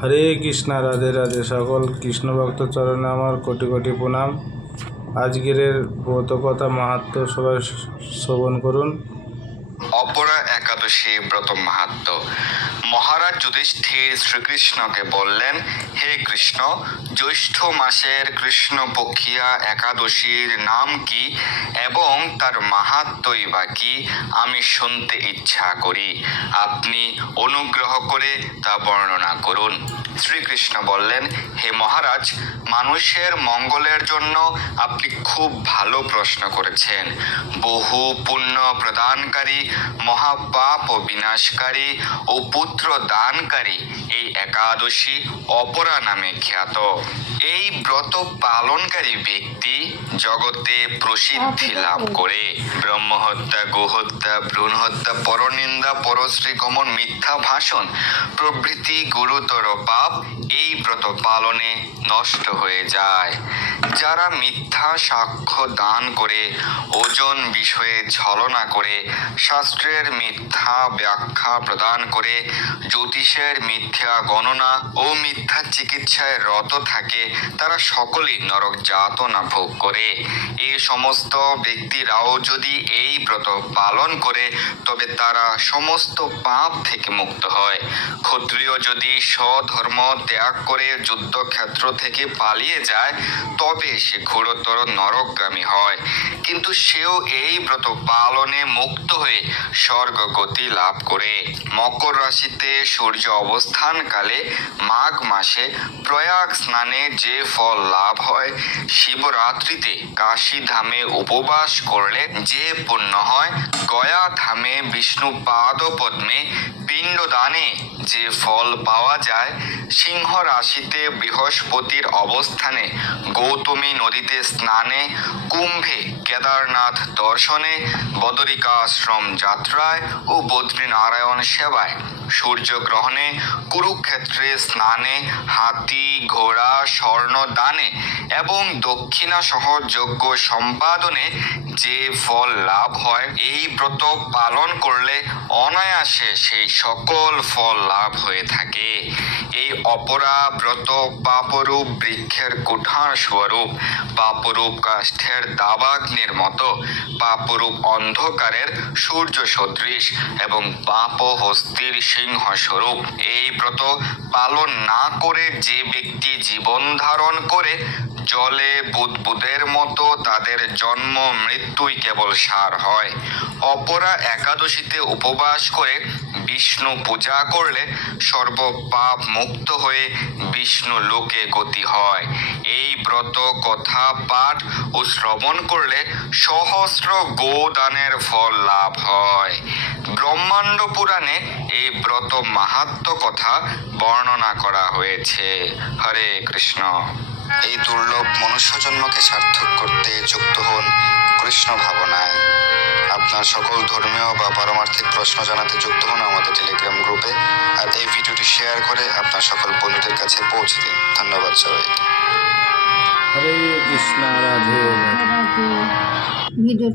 হরে কৃষ্ণ, রাধে রাধে। সকল কৃষ্ণ ভক্ত চরণে আমার কোটি কোটি প্রণাম। আজকের ব্রতকথা মাহাত্ম্য সবাই শ্রবণ করুন। অপরা একাদশী ব্রত মাহাত্ম্য। মহারাজ যুধিষ্ঠির শ্রীকৃষ্ণকে বললেন, হে কৃষ্ণ, জ্যৈষ্ঠ মাসের কৃষ্ণপক্ষিয়া একাদশীর নাম কি এবং তার মাহাত্ম্যই বা কি আমি শুনতে ইচ্ছা করি। আপনি অনুগ্রহ করে তা বর্ণনা করুন। শ্রীকৃষ্ণ বললেন, হে মহারাজ, মানুষের মঙ্গলের জন্য আপনি খুব ভালো প্রশ্ন করেছেন। বহু পুণ্য প্রদানকারী, মহাপাপ ও বিনাশকারী ও পুত্র দানকারী এই একাদশী অপরা নামে খ্যাত। এই ব্রত পালনকারী ব্যক্তি জগতে প্রসিদ্ধি লাভ করে। ব্রহ্মহত্যা, গোহত্যা, ভ্রূণহত্যা, পরনিন্দা, পরশ্রীগমন, মিথ্যা ভাষণ প্রভৃতি গুরুতর পাপ এই ব্রত পালনে নষ্ট হয়ে যায়। যারা মিথ্যা সাক্ষ্য দান করে, ওজন বিষয়ে ছলনা করে, শাস্ত্রের মিথ্যা ব্যাখ্যা প্রদান করে, জ্যোতিষের মিথ্যা গণনা ও মিথ্যা চিকিৎসায় রত থাকে, তারা সকলেই নরক যাতনা ভোগ করে। এই সমস্ত ব্যক্তিরাও যদি এই ব্রত পালন করে তবে তারা সমস্ত পাপ থেকে মুক্ত হয়। ক্ষত্রিয় যদি স্বধর্ম ত্যাগ করে যুদ্ধক্ষেত্র থেকে পালিয়ে যায় তবে সে ঘোরতর নরকগামী হয়, কিন্তু সেও এই ব্রত পালনে মুক্ত হয়ে স্বর্গগতি লাভ করে। মকর রাশিতে সূর্য অবস্থানকালে মাঘ মাসে প্রয়াগ স্নানে যে ফল লাভ হয়, শিবরাত্রিতে কাশী ধামে উপবাস করলে যে পুণ্য হয়, গয়া ধামে বিষ্ণু পাদ পদ্মে পিণ্ডদানে যে ফল পাওয়া যায়, সিংহ রাশিতে বৃহস্পতির অবস্থানে গৌতমী নদীতে স্নানে, কুম্ভে কেদারনাথ দর্শনে, বদরিকাশ্রম যাত্রায় ও বদ্রীনারায়ণ সেবায়, সূর্যগ্রহণে, কুরুক্ষেত্রে স্নানে, হাতি ঘোড়া স্বর্ণ দানে এবং দক্ষিণা সহ যজ্ঞ সম্পাদনে যে ফল লাভ হয়, এই ব্রত পালন করলে অনায়াসে সেই সকল ফল লাভ হয়ে থাকে। এই অপরা ব্রত পাপরূপ বৃক্ষের কুঠার স্বরূপ, পাপরূপ কাষ্ঠের দাবাগ্নির মতো, পাপরূপ অন্ধকারের সূর্য সদৃশ এবং পাপ হস্তির সিংহ স্বরূপ। এই ব্রত পালন না করে যে ব্যক্তি জীবন ধারণ করে, জলে বুদবুদের মতো তাদের জন্ম মৃত্যুই কেবল সার হয়। অপরা একাদশীতে উপবাস করে বিষ্ণু পূজা করলে সর্বপাপ মুক্ত হয়ে বিষ্ণু লোকে গতি হয়। এই ব্রত কথা পাঠ ও শ্রবণ করলে সহস্র গোদানের ফল লাভ হয়। ব্রহ্মাণ্ড পুরাণে এই ব্রত মাহাত্ম্য কথা বর্ণনা করা হয়েছে। হরে কৃষ্ণ। এই দুর্লভ মনুষ্য জন্মকে সার্থক করতে যুক্ত হন কৃষ্ণ ভাবনায়। আপনার সকল ধর্মীয় বা পারমার্থিক প্রশ্ন জানাতে যুক্ত হন আমাদের টেলিগ্রাম গ্রুপে, আর এই ভিডিওটি শেয়ার করে আপনার সকল বন্ধুদের কাছে পৌঁছে দিন। ধন্যবাদ সবাইকে। হরে কৃষ্ণ, রাধে রাধে। ভিডিওটা